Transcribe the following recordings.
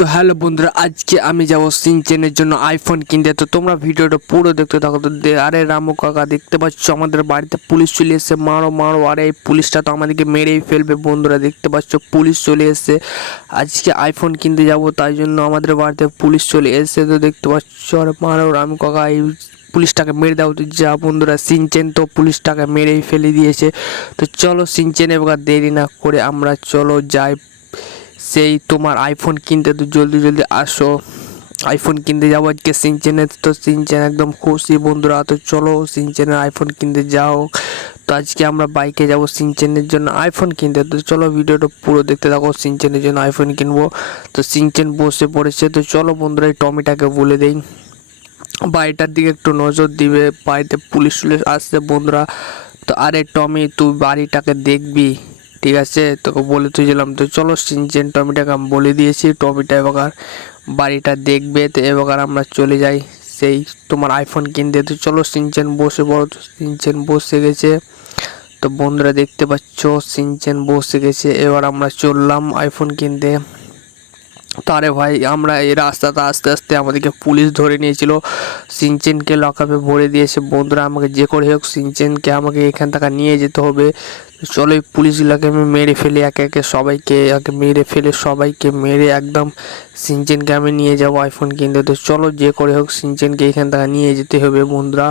তো হ্যালো বন্ধুরা, আজকে আমি যাব সিনচেনের জন্য আইফোন কিনতে। তো তোমরা ভিডিওটা পুরো দেখতে থাকো। তো আরে রামু কাকা, দেখতে পাচ্ছ আমাদের বাড়িতে পুলিশ চলে এসেছে। মারো মারো। আরে এই পুলিশটা তো আমাদেরকে মেরেই ফেলবে বন্ধুরা, দেখতে পাচ্ছ? পুলিশ চলে এসেছে। আজকে আইফোন কিনতে যাব, তাই জন্য আমাদের বাড়িতে পুলিশ চলে এসেছে। তো দেখতে পাচ্ছ? আরে মারো, রামু কাকা, এই পুলিশটাকে মেরে দাও। তো যা বন্ধুরা সিনচেন তো পুলিশটাকে মেরেই ফেলে দিয়েছে। তো চলো সিনচেন এবার দেরি না করে আমরা চলো যাই সেই তোমার আইফোন কিনতে তো জলদি জলদি আসো। আইফোন কিনতে যাব আজকে সিনচেনের তো সিনচেন একদম খুশি বন্ধুরা। তো চলো সিনচেনের আইফোন কিনতে যাও। তো আজকে আমরা বাইকে যাব সিনচেনের জন্য আইফোন কিনতে। তো চলো ভিডিওটা পুরো দেখতে থাকো, সিনচেনের জন্য আইফোন কিনবো। তো সিনচেন বসে পড়েছে। তো চলো বন্ধুরা এই টমিটাকে বলে দেই। বাড়িটার দিকে একটু নজর দিবে, বাড়িতে পুলিশ টুলিশ আসছে বন্ধুরা। তো আরে টমি, তুই বাড়িটাকে দেখবি। ঠিক আছে? তোকে বলে তুইছিলাম তো চলো সিনচেন টমিটাকে আমি বলে দিয়েছি, টমিটা এবার বাড়িটা দেখবে, তো এবার আমরা চলে যাই। সেই তোমার আইফোন কিনতে। তো চলো সিনচেন বসে তো সিনচেন বসে গেছে। তো বন্ধুরা দেখতে পাচ্ছ সিনচেন বসে গেছে। এবার আমরা চললাম আইফোন কিনতে। তারে ভাই, আমরা এই রাস্তাতে আস্তে আস্তে আমাদেরকে পুলিশ ধরে নিয়েছিল। সিনচেনকে লকআপে ভরে দিয়েছে বন্ধুরা আমাকে যে করে হোক, সিনচেনকে আমাকে এখান থেকে নিয়ে যেতে হবে। চলো এই পুলিশগুলোকে আমি মেরে ফেলে, একে একে সবাইকে, একে মেরে ফেলে সবাইকে মেরে একদম সিনচেনকে আমি নিয়ে যাব আইফোন কিনতে। তো চলো যে করে হোক, সিনচেনকে এখান থেকে নিয়ে যেতে হবে বন্ধুরা।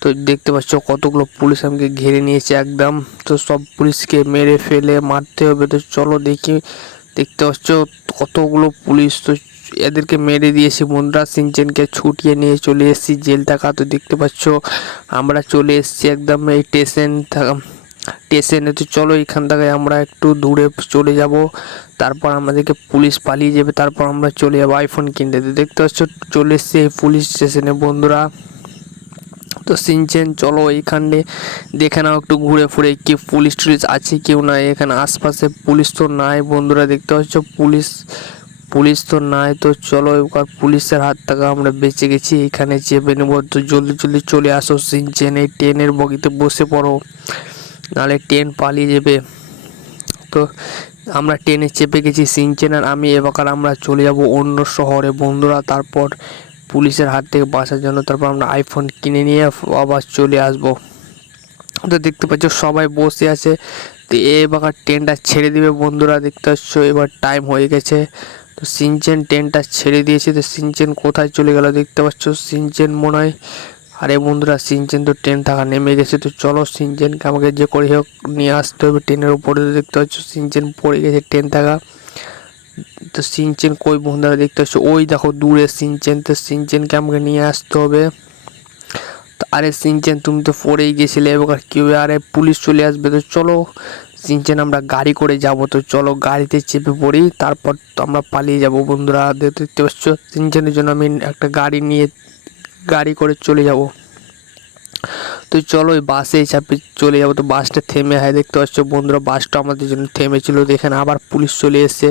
তো দেখতে পাচ্ছ কতগুলো পুলিশ আমাকে ঘিরে নিয়েছে একদম। তো সব পুলিশকে মেরে ফেলে মারতে হবে। তো চলো দেখি দেখতে পাচ্ছ, কতগুলো পুলিশ তো এদেরকে মেরে দিয়েছি। বন্ধুরা, সিনচেনকে ছুটিয়ে নিয়ে চলে এসেছি, জেল থাকা তো দেখতে পাচ্ছ। আমরা চলে এসেছি একদম এই স্টেশন স্টেশনে। তো চলো এখান থেকে আমরা একটু দূরে চলে যাব। তারপর আমাদেরকে পুলিশ পালিয়ে যাবে, তারপর আমরা চলে যাব আইফোন কিনতে। দেখতে পাচ্ছ, চলে এসেছি এই পুলিশ স্টেশনে, বন্ধুরা। তো সিনচেন চলো এইখানে দেখে নাও একটু ঘুরে ফুরে কি পুলিশ টুলিশ আছে, কেউ নাই এখানে আশপাশে। পুলিশ তো নাই বন্ধুরা, দেখতে পাচ্ছ পুলিশ পুলিশ তো নাই তো চলো এবার পুলিশের হাত থেকে আমরা বেঁচে গেছি। এখানে চেপে নেব, তো জলদি জলদি চলে আসো সিনচেন এই ট্রেনের বগিতে বসে পড়ো নাহলে ট্রেন পালিয়ে যাবে। তো আমরা ট্রেনে চেপে গেছি সিনচেন আর আমি এবার আমরা চলে যাব অন্য শহরে। বন্ধুরা, তারপর পুলিশের হাত থেকে বাঁচার জন্য তারপর আমরা আইফোন কিনে নিয়ে আবার চলে আসব। তো দেখতে পাচ্ছ সবাই বসে আছে। তো এবার ট্রেনটা ছেড়ে দিবে বন্ধুরা, দেখতে পাচ্ছ এবার টাইম হয়ে গেছে। তো সিনচেন ট্রেনটা ছেড়ে দিয়েছে। তো সিনচেন কোথায় চলে গেল দেখতে পাচ্ছ? সিনচেন মনে হয়। আরে বন্ধুরা সিনচেন তো ট্রেন থাকা নেমে গেছে। তো চলো সিনচেনকে আমাকে যে করে হোক, নিয়ে আসতে হবে ট্রেনের উপরে। দেখতে পাচ্ছ সিনচেন পড়ে গেছে ট্রেন থাকা। তো সিনচেন কই বন্ধুরা দেখতে পাচ্ছ? ওই দেখো, দূরে সিনচেন, তো সিনচেনকে আমাকে নিয়ে আসতে হবে। আরে সিনচেন, তুমি তো পড়েই গেছিলে এবার কি হবে? আরে পুলিশ চলে আসবে, তো চলো। সিনচেন, আমরা গাড়ি করে যাব, তো চলো গাড়িতে চেপে পড়ি, তারপর তো আমরা পালিয়ে যাব বন্ধুরা। দেখতে পাচ্ছ? সিনচেনের জন্য আমি একটা গাড়ি নিয়ে, গাড়ি করে চলে যাব। তো চলো ওই বাসে চাপে চলে যাব। তো বাসটা থেমে হয়, দেখতে পাচ্ছ বন্ধুরা বাসটা আমাদের জন্য থেমেছিল। দেখেন আবার পুলিশ চলে এসছে।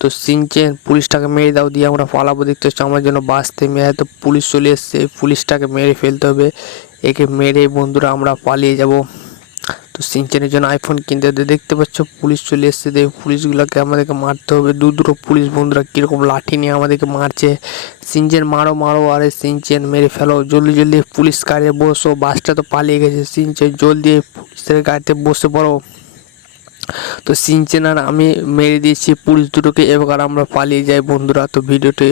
তো সিনচেন, পুলিশটাকে মেরে দাও, দিয়ে আমরা পালাবো। দেখতে পাচ্ছ আমার জন্য বাস থেমে হয়। তো পুলিশ চলে এসছে। পুলিশটাকে মেরে ফেলতে হবে। একে মেরে বন্ধুরা আমরা পালিয়ে যাব। তো সিনচেনের জন্য আইফোন কিনতে দেখতে পাচ্ছ, পুলিশ চলে এসছে। দেখ, পুলিশগুলোকে আমাদেরকে মারতে হবে। দু দুটো পুলিশ বন্ধুরা কীরকম লাঠি নিয়ে আমাদেরকে মারছে। সিনচেন মারো মারো, আরে সিনচেন মেরে ফেলো। জলদি জলদি পুলিশ গাড়ি বসো, বাসটা তো পালিয়ে গেছে। সিনচেন, জলদি পুলিশের গাড়িতে বসে পড়ো। তো সিনচেন আর আমি মেরে দিয়েছি পুলিশ দুটোকে, এবার আমরা পালিয়ে যাই বন্ধুরা। তো ভিডিওটি